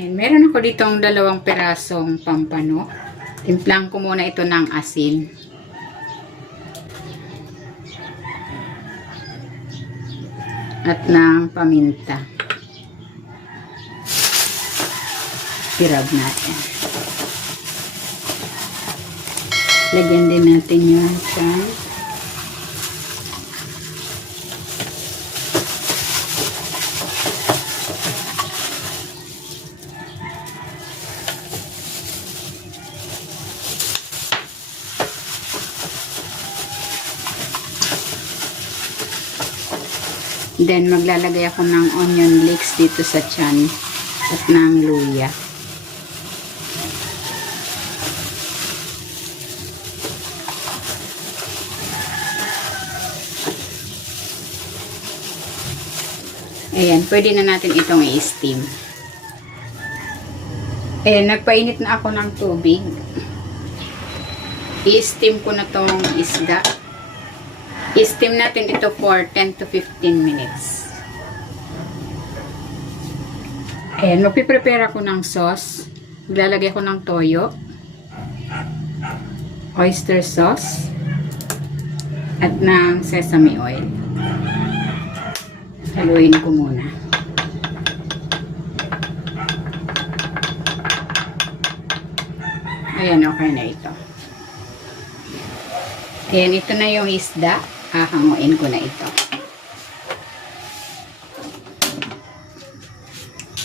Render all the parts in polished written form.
And meron ako ditong 2 pirasong pampano. Timplang ko muna ito ng asin. At ng paminta. Irab natin. Lagyan din natin yung chive. Then, maglalagay ako ng onion flakes dito sa tiyan at ng luya. Ayan, pwede na natin itong i-steam. Ayan, nagpainit na ako ng tubig. I-steam ko na tong isda. I-steam natin ito for 10 to 15 minutes. Ayan, magpiprepare ako ng sauce. Maglalagay ko ng toyo, oyster sauce, at ng sesame oil. Haluin ko muna. Ayan, okay na ito. Ayan, ito na yung isda. Hahanguin ko na ito.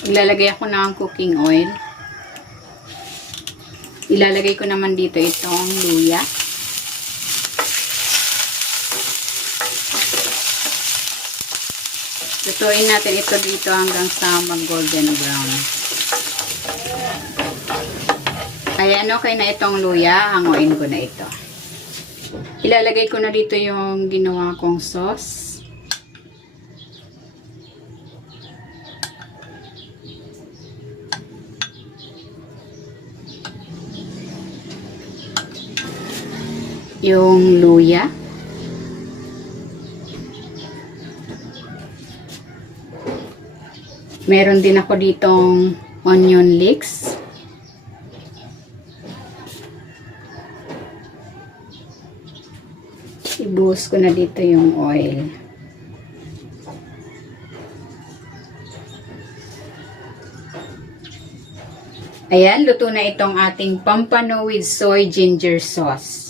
Ilalagay ako ng cooking oil. Ilalagay ko naman dito itong luya. Lutuin natin ito dito hanggang sa mag-golden brown. Ayan, okay na itong luya. Hanguin ko na ito. Ilalagay ko na dito yung ginawa kong sauce. Yung luya. Meron din ako ditong onion leeks. Ibuhos ko na dito yung oil. Ayan, luto na itong ating pampano with soy ginger sauce.